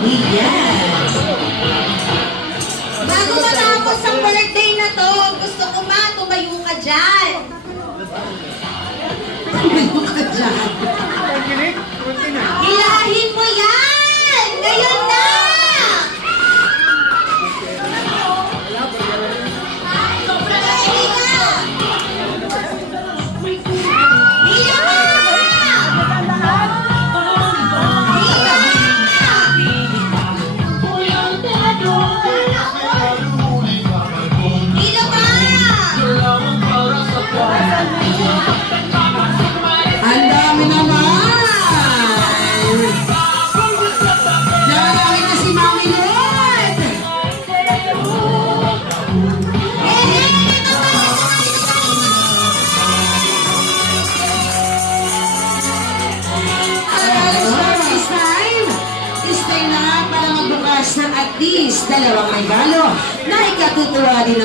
Yes. Bago matapos ang birthday na to, gusto ko tumayo ka dyan. Tumayo ka dyan. Hilahin mo yan! Ngayon na! Ang dami naman! Lalaki na si Mami Lord! It's time! It's time na nga para magbukas ng at least dalawang regalo na ikatutuwa din